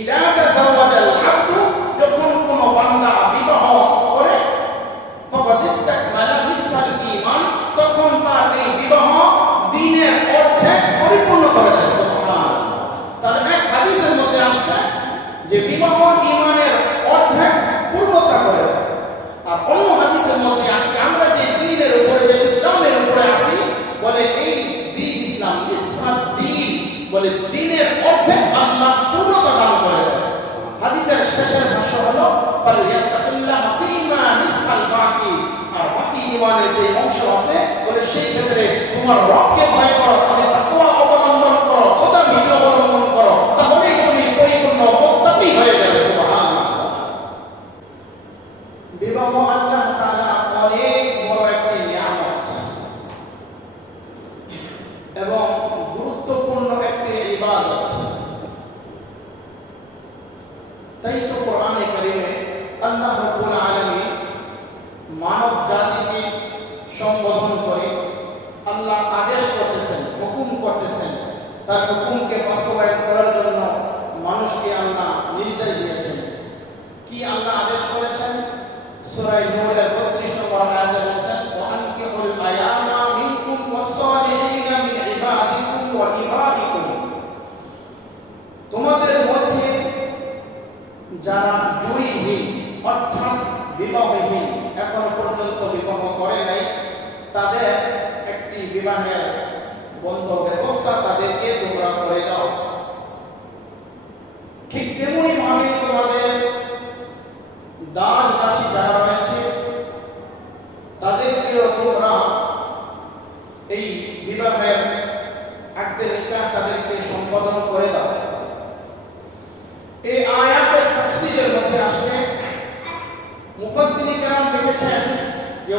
ইলা তাজাওয়াদাল আবদু বিবাহ করে ফাকাদ ইসতাকমালা তখন তার এই বিবাহ দ্বীনের অর্ধেক পরিপূর্ণ করে দেয় তার এক হাদিসের মধ্যে আসছে যে বিবাহ ঈমানের অর্ধেক পূর্বতা করে দেয়। আর অন্য হাদিসের মধ্যে ইমানের যে অংশ আছে বলে সেই ক্ষেত্রে তোমার রবকে ভয় করো আল্লাহ আদেশ করতেছেন, হুকুম করতেছেন। তার হুকুমকে বাস্তবায়ন করার জন্য মানুষকে আল্লাহ নির্দেশ দিয়েছেন। কি আল্লাহ আদেশ করেছেন? নূরের বত্রিশ নম্বর আয়াতে বলেছেন ওয়ানকিহুল মিনকুম মিন ইবাদিকুম ওয়া তোমাদের মধ্যে যারা জুরিহীন অর্থাৎ বিবাহহীন, এখন পর্যন্ত বিবাহ করে নাই, তাদের বিবাহের বন্ধ ব্যবস্থা তাদেরকে তোমরা করে দাও। ঠিক তেমনি ভাবে তোমাদের দাস দাসী যারা রয়েছে, তাদেরকেও তোমরা এই বিবাহের আগে তাদেরকে সম্পাদন করে দাও। এই আয়াতের তাফসীরের মধ্যে আসবে মুফাসসিরিন کرام লিখেছেন, যে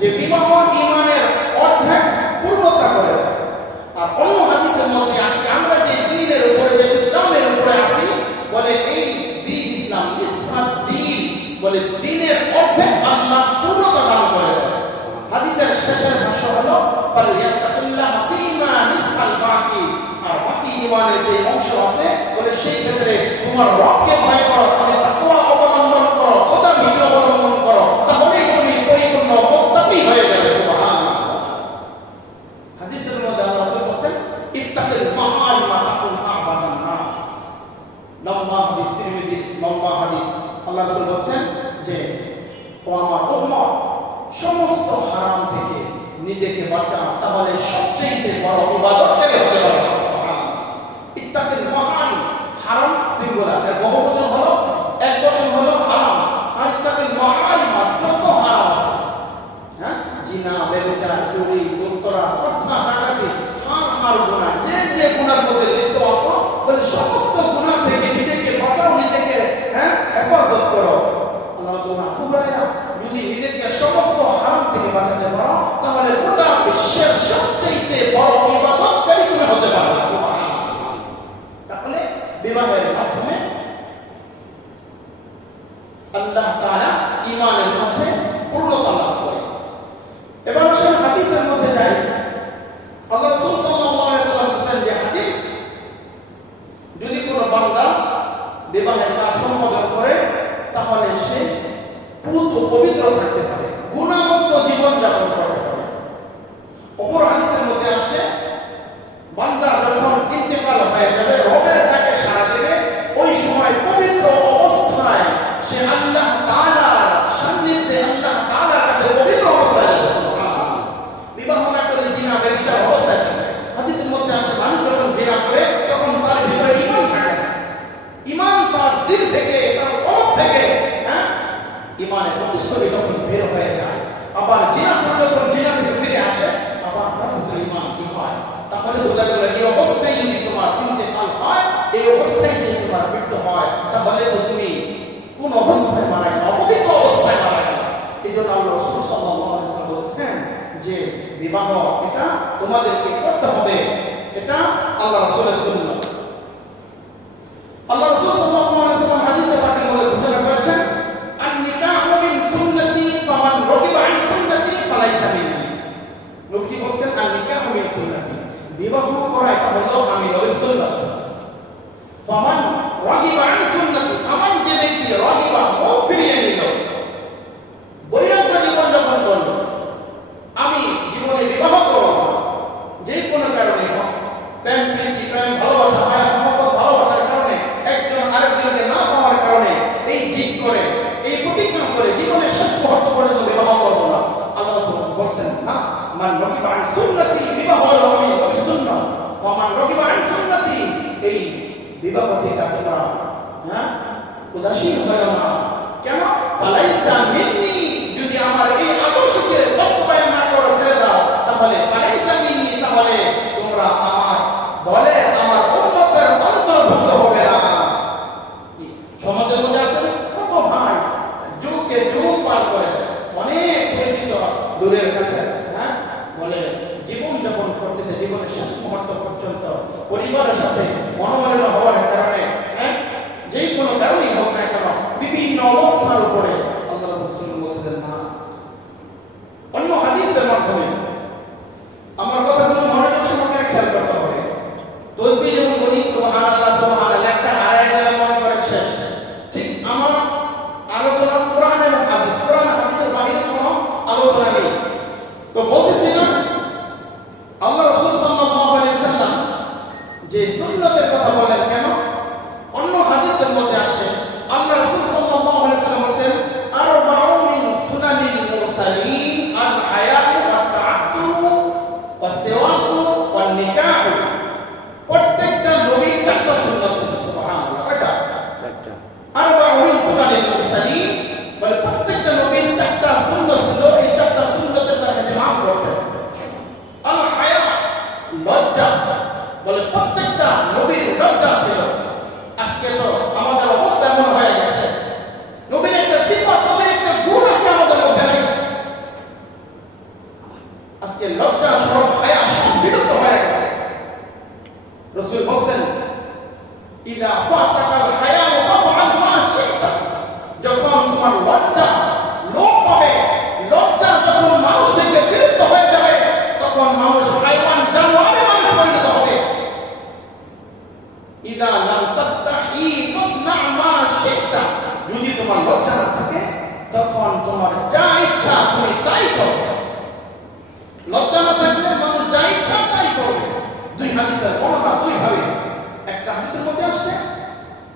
যে বিবাহ ইমানের অর্ধেক পূর্ণতা করে আর অন্য হাদিসের মধ্যে আসে, আমরা যে দিনের উপরে, যে ইসলামের উপরে আসি, বলে এই দিন ইসলাম ইসলাম দিন, বলে দিনের অর্ধেক আল্লাহ পূর্ণতা দান করে হাদিসের শেষের ভাষ্য হলো, ফালিয়াত্তাকিল্লাহ ফীমা নিসফাল বাকি। আর বাকি ইমানের যে অংশ আছে, বলে সেই ক্ষেত্রে তোমার রবকে ভয় করো যে ও আমার উম্মত সমস্ত হারাম থেকে নিজেকে বাঁচাও তাহলে সবচেয়ে বড় হতে পারবে ইত্তাকিল মাহারিম হারাম সিঙ্গুলার বহু বচন হলো, এক বচন হলো হারাম, আর মাহারিম আর যত হারাম আছে হ্যাঁ? জিনা ব্যভিচার চুরি দুর্তরা অর্থা, ডাকাতি, হার হার, গুনাহ, যে যে গুনার মধ্যে লিপ্ত বলে সমস্ত গুনাহ থেকে নিজেকে বাঁচাও নিজেকে হ্যাঁ হেফাজত করো ওয়া তাআলা যদি নিজেকে সমস্ত হারাম থেকে বাঁচাতে পারো তাহলে গোটা বিশ্বের সবচেয়ে বড় ইবাদতকারী তুমি হতে পারবে সুবহানাল্লাহ তাহলে বিবাহের মাধ্যমে আল্লাহ তাআলা ঈমানের মধ্যে পূর্ণতা লাভ করে এবার আসেন হাদিসের মধ্যে যাই আল্লাহ রাসূল সাল্লাল্লাহু আলাইহি সাল্লাম বলেছেন যে হাদিস যদি কোনো বান্দা বিবাহের কাজ সম্পাদন করে তাহলে সে পুত ও পবিত্র থাকতে পারে গুণামুক্ত জীবন যাপন করতে পারে অপর হাদিসের মধ্যে আসছে বান্দা যখন ইন্তেকাল হয়ে যাবে রবের ডাকে সাড়া দেবে ওই সময় পবিত্র অবস্থায় সে আল্লাহ তাআলার সান্নিধ্যে আল্লাহ তাআলার কাছে পবিত্র অবস্থায় যাবে সুবহানাল্লাহ। বিবাহ না করলে জিনা বেবিচার অবস্থায় থাকবে হাদিসের মধ্যে আসে মানুষ যখন জিনা করে তখন তার ভিতরে ঈমান থাকে না ঈমান তার দিল থেকে তার কলব থেকে হ্যাঁ যখন বের হয়ে যায়, আবার জিনা যখন জিনা থেকে ফিরে আসে, আবার তার ভিতরে ঈমান কি হয়? তাহলে বোঝা গেল এই অবস্থায় যদি তোমার তিনটে কাল হয়, এই অবস্থায় যদি তোমার মৃত্যু হয়, তাহলে তো তুমি কোন অবস্থায় মারা গেল অবস্থায় মারা গেল। এই জন্য আল্লাহ রসুল আলাইহি যে, বিবাহ এটা তোমাদেরকে করতে হবে। এটা আল্লাহ রসুলের সুন্নাত আল্লাহ রাসূল সাল্লাল্লাহু আলাইহি ওয়াসাল্লাম হাদিসে পাকে বলে ঘোষণা করেছেন আন নিকাহু মিন সুন্নতি ফামান রাকিবা আন সুন্নতি ফালাইসা মিন্নি লোকটি বলছেন আন নিকাহু মিন সুন্নতি বিবাহ করা এটা হলো আমি নবীর সুন্নাত ফামান রাকিবা আন সুন্নতি ফামান যে ব্যক্তি রাকিবা মুখ ফিরিয়ে নিল বৈরাগ্য জীবন যাপন করল আমি জীবনে বিবাহ করব না যে কোনো কারণে হোক প্রেম প্রীতি প্রেম ভালোবাসা মায়া মহব্বত ভালোবাসার কারণে একজন আরেকজনকে না পাওয়ার কারণে এই জিদ করে এই প্রতিজ্ঞা করে জীবনের শেষ মুহূর্ত পর্যন্ত বিবাহ করব না আল্লাহ রাসূল বলছেন না মান রকিবা আন সুন্নতি বিবাহ হলো আমি নবীর সুন্নাত ফামান রকিবা আন সুন্নতি এই বিবাহ থেকে হ্যাঁ? উদাসীন হয় না। কেন? ফালাইসা মিন্নি। যদি আমার এই আদর্শকে বাস্তবায়ন না করো, ছেড়ে দাও, তাহলে ফালাইসা মিন্নি, তাহলে তোমরা আমার দলে, আমার উম্মতের অন্তর্ভুক্ত হবে না। সমাজের মধ্যে আছে? কত ভাই যুগকে যুগ পার করে অনেক পরিচিত দূরের কাছে হ্যাঁ? বলে ali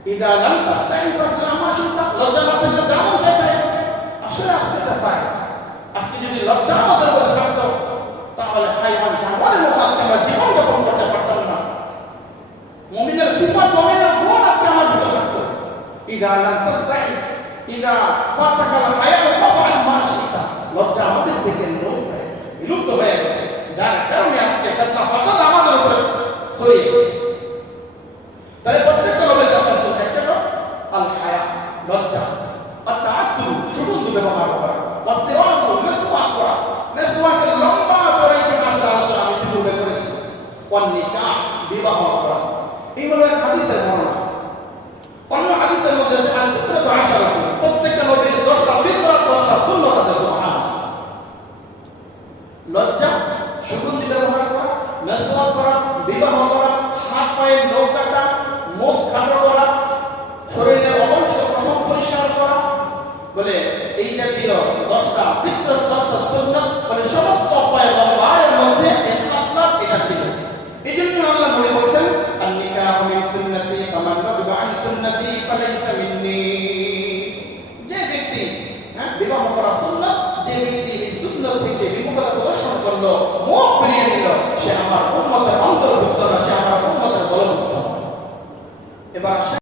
إذا لم تستعين فاصنع ما شئت না থাকলে যেমন চাই তাই। আসলে আজকে তা তাই। আজকে যদি লজ্জা আমাদের উপরে থাকতো, তাহলে হাই আমি জানোয়ারের মতো আজকে আমরা জীবন যাপন করতে পারতাম না। মমিনের সিফাত, মমিনের গুণ আজকে আমার ভিতরে থাকতো। লজ্জা আমাদের থেকে নয়